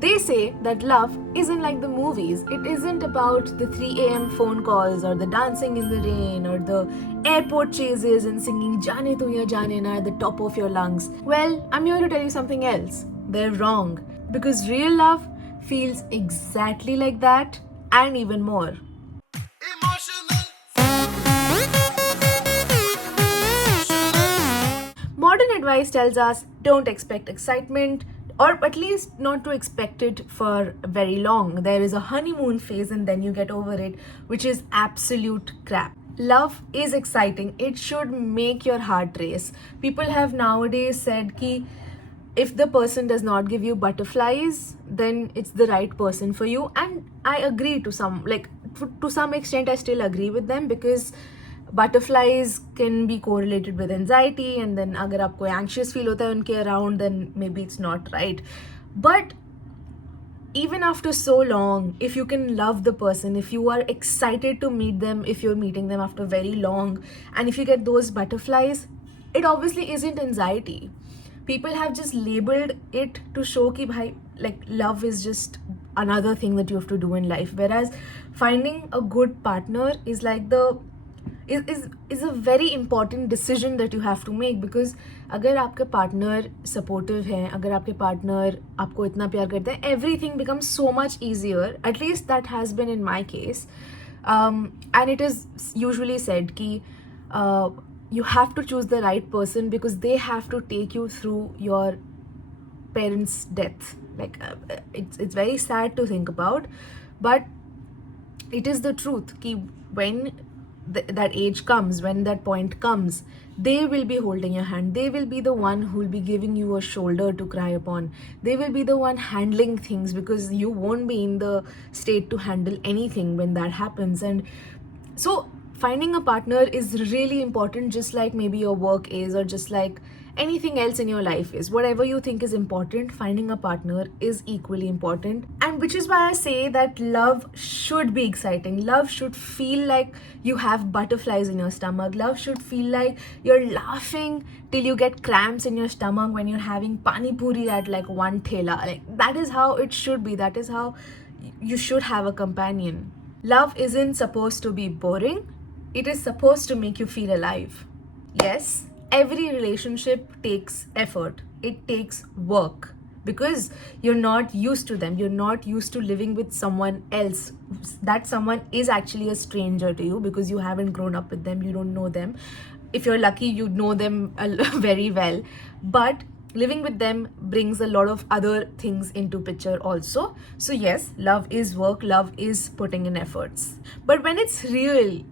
They say that love isn't like the movies. It isn't about the 3 a.m. phone calls or the dancing in the rain or the airport chases and singing Jane Tu Ya Jane Na at the top of your lungs. Well, I'm here to tell you something else. They're wrong. Because real love feels exactly like that and even more. Modern advice tells us don't expect excitement, or at least not to expect it for very long. There is a honeymoon phase and then you get over it, which is absolute crap. Love is exciting. It should make your heart race. People have nowadays said ki if the person does not give you butterflies, then it's the right person for you. And I agree to some, like to some extent I still agree with them, because butterflies can be correlated with anxiety, and then agar aapko anxious feel hota hai unke around, then maybe it's not right. But even after so long, if you can love the person, if you are excited to meet them, if you're meeting them after very long, and if you get those butterflies, it obviously isn't anxiety. People have just labeled it to show ki bhai, like love is just another thing that you have to do in life, whereas finding a good partner is like the is a very important decision that you have to make. Because अगर आपके partner supportive हैं, अगर आपके partner आपको इतना प्यार करते हैं, everything becomes so much easier. At least that has been in my case. And it is usually said कि you have to choose the right person because they have to take you through your parents' death. Like it's very sad to think about, but it is the truth कि when that age comes, when that point comes, they will be holding your hand. They will be the one who will be giving you a shoulder to cry upon. They will be the one handling things, because you won't be in the state to handle anything when that happens. And so finding a partner is really important, just like maybe your work is, or just like anything else in your life is. Whatever you think is important, finding a partner is equally important. And which is why I say that love should be exciting. Love should feel like you have butterflies in your stomach. Love should feel like you're laughing till you get cramps in your stomach when you're having pani puri at like one thela. Like that is how it should be. That is how you should have a companion. Love isn't supposed to be boring. It is supposed to make you feel alive. Yes, every relationship takes effort. It takes work, because you're not used to them. You're not used to living with someone else. That someone is actually a stranger to you because you haven't grown up with them. You don't know them. If you're lucky, you know them very well. But living with them brings a lot of other things into picture also. So yes, love is work, love is putting in efforts. But when it's real,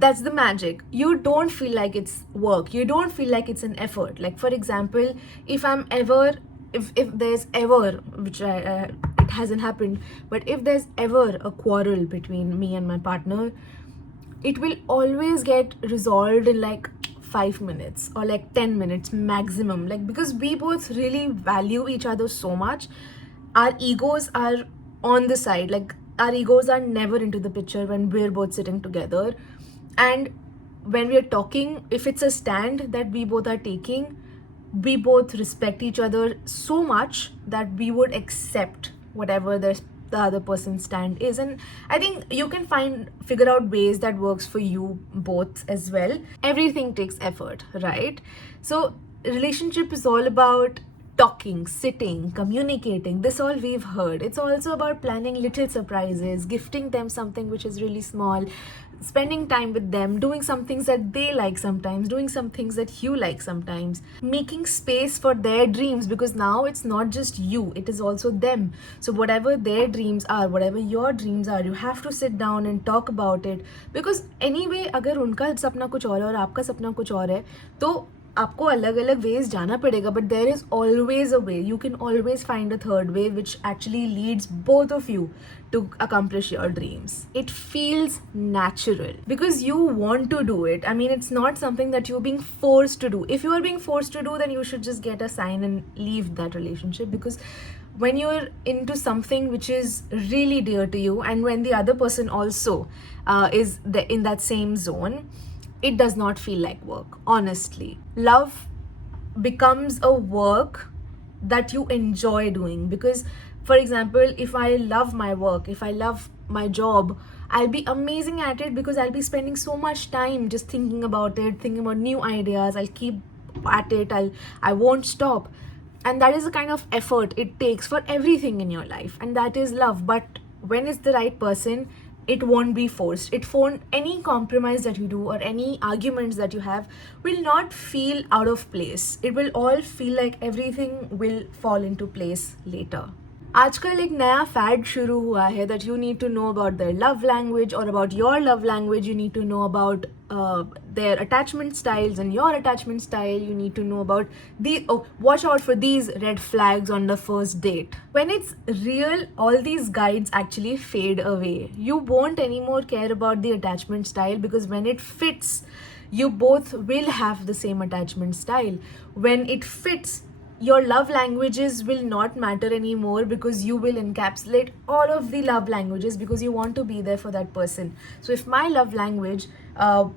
that's the magic. You don't feel like it's work. You don't feel like it's an effort. Like for example, if there's ever, which it hasn't happened, but if there's ever a quarrel between me and my partner, it will always get resolved in like 5 minutes or like 10 minutes maximum. Like because we both really value each other so much, our egos are on the side. Like our egos are never into the picture when we're both sitting together. And when we're talking, if it's a stand that we both are taking, we both respect each other so much that we would accept whatever the other person's stand is. And I think you can figure out ways that works for you both as well. Everything takes effort, right? So relationship is all about talking, sitting, communicating. This all we've heard. It's also about planning little surprises, gifting them something which is really small, spending time with them, doing some things that they like sometimes, doing some things that you like sometimes, making space for their dreams, because now it's not just you, it is also them. So whatever their dreams are, whatever your dreams are, you have to sit down and talk about it. Because anyway, अगर उनका सपना कुछ और है और आपका सपना कुछ और है, तो आपको अलग अलग वेज जाना पड़ेगा. But there is always a way. You can always find a third way which actually leads both of you to accomplish your dreams. It feels natural because you want to do it. I mean, it's not something that you're being forced to do. If you are being forced to do, then you should just get a sign and leave that relationship. Because when you're into something which is really dear to you, and when the other person also is in that same zone, it does not feel like work, honestly. Love becomes a work that you enjoy doing. Because for example, if I love my work, if I love my job, I'll be amazing at it because I'll be spending so much time just thinking about it, thinking about new ideas. I'll keep at it. I won't stop. And that is the kind of effort it takes for everything in your life, and that is love. But when it's the right person, it won't be forced. It won't, any compromise that you do or any arguments that you have will not feel out of place. It will all feel like everything will fall into place later. आजकल एक नया fed शुरू हुआ है that you need to know about their love language, or about your love language. You need to know about their attachment styles and your attachment style. You need to know about watch out for these red flags on the first date. When it's real, all these guides actually fade away. You won't anymore care about the attachment style, because when it fits, you both will have the same attachment style. When it fits, your love languages will not matter anymore, because you will encapsulate all of the love languages because you want to be there for that person. So if my love language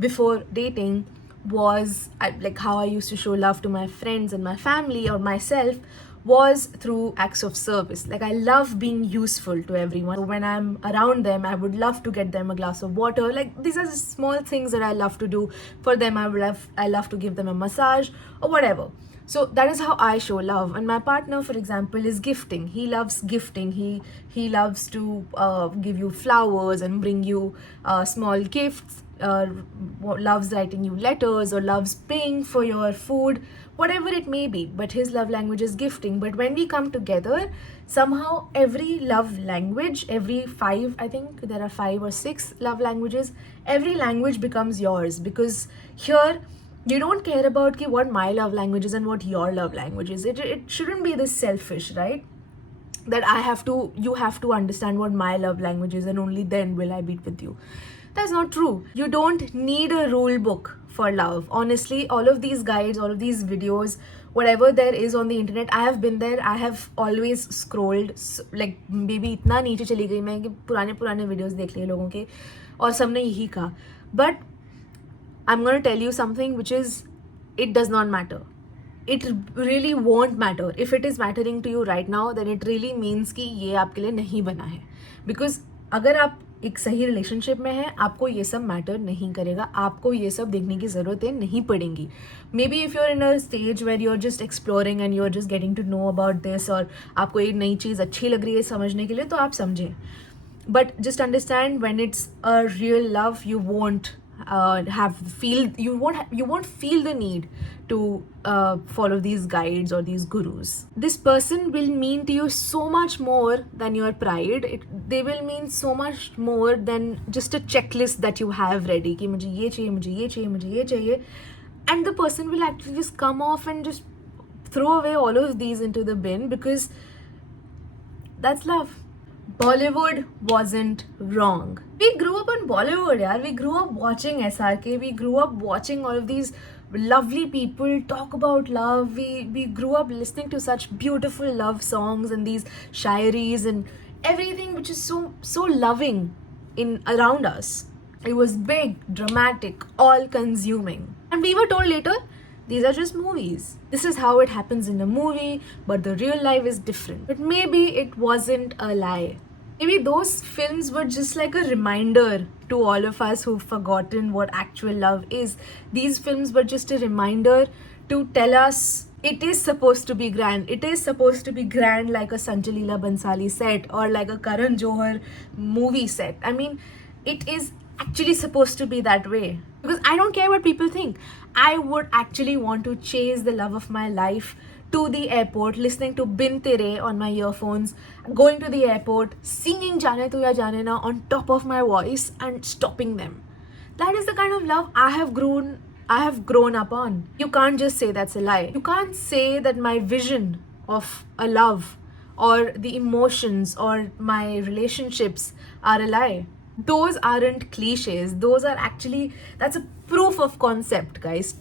before dating was like how I used to show love to my friends and my family or myself, was through acts of service. Like, I love being useful to everyone. When I'm around them, I would love to get them a glass of water. Like, these are small things that I love to do for them. I love to give them a massage or whatever. So that is how I show love. And my partner, for example, is gifting. He loves gifting. He loves to give you flowers and bring you small gifts. Loves writing you letters, or loves paying for your food, whatever it may be. But his love language is gifting. But when we come together, somehow every love language, every 5, I think there are 5 or 6 love languages, every language becomes yours. Because here, you don't care about what my love language is and what your love language is. It shouldn't be this selfish, right? That you have to understand what my love language is and only then will I be with you. That's not true. You don't need a rule book for love. Honestly, all of these guides, all of these videos, whatever there is on the internet, I have been there. I have always scrolled, like maybe इतना नीचे चली गई मैं कि पुराने videos देख लिए लोगों के और सबने यही कहा. But I'm going to tell you something which is, it does not matter. It really won't matter. If it is mattering to you right now, then it really means कि ये आपके लिए नहीं बना है. Because अगर आप एक सही रिलेशनशिप में हैं, आपको ये सब मैटर नहीं करेगा. आपको ये सब देखने की ज़रूरतें नहीं पड़ेंगी. Maybe if you're in a stage where you're just exploring and you're just getting to know about this, और आपको एक नई चीज़ अच्छी लग रही है समझने के लिए, तो आप समझें. But just understand, when it's a real love, you won't you won't feel the need to follow these guides or these gurus. This person will mean to you so much more than your pride. They will mean so much more than just a checklist that you have ready कि मुझे ये चाहिए, मुझे ये चाहिए, मुझे ये चाहिए. And the person will actually just come off and just throw away all of these into the bin, because that's love. Bollywood wasn't wrong. We grew up on Bollywood, yaar. We grew up watching SRK. We grew up watching all of these lovely people talk about love. We grew up listening to such beautiful love songs and these shairis and everything which is so loving in around us. It was big, dramatic, all-consuming. And we were told later, these are just movies. This is how it happens in a movie, but the real life is different. But maybe it wasn't a lie. Maybe those films were just like a reminder to all of us who've forgotten what actual love is. These films were just a reminder to tell us it is supposed to be grand. It is supposed to be grand like a Sanjay Leela Bhansali set or like a Karan Johar movie set. I mean, it is actually supposed to be that way. Because I don't care what people think. I would actually want to chase the love of my life to the airport, listening to Bin Tere on my earphones, going to the airport, singing Jaane Tu Ya Jaane Na on top of my voice and stopping them. That is the kind of love I have grown up on. You can't just say that's a lie. You can't say that my vision of a love or the emotions or my relationships are a lie. Those aren't cliches. Those are actually, that's a proof of concept, guys.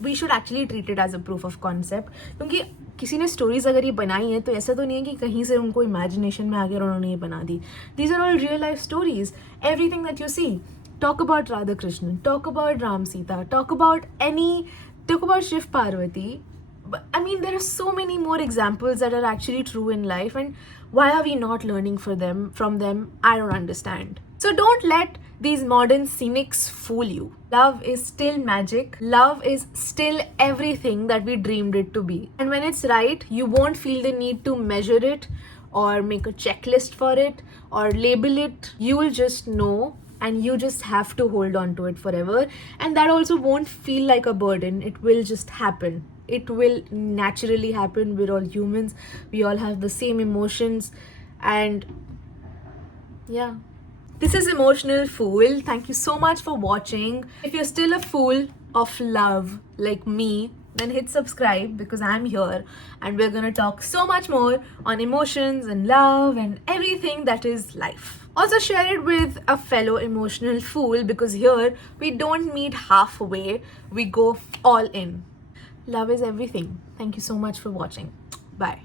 We should actually treat it as a proof of concept. क्योंकि किसी ने stories अगर ये बनाई हैं तो ऐसा तो नहीं है कि कहीं से उनको imagination में आके उन्होंने ये बना दी. These are all real life stories. Everything that you see. Talk about Radha Krishnan. Talk about Ram Sita. Talk about Shiv Parvati. But I mean, there are so many more examples that are actually true in life, and why are we not learning from them? I don't understand. So don't let these modern cynics fool you. Love is still magic. Love is still everything that we dreamed it to be. And when it's right, you won't feel the need to measure it or make a checklist for it or label it. You will just know, and you just have to hold on to it forever. And that also won't feel like a burden. It will just happen. It will naturally happen. We're all humans. We all have the same emotions. And yeah. This is Emotional Fool. Thank you so much for watching. If you're still a fool of love like me, then hit subscribe because I'm here and we're gonna talk so much more on emotions and love and everything that is life. Also share it with a fellow emotional fool because here we don't meet halfway, we go all in. Love is everything. Thank you so much for watching. Bye.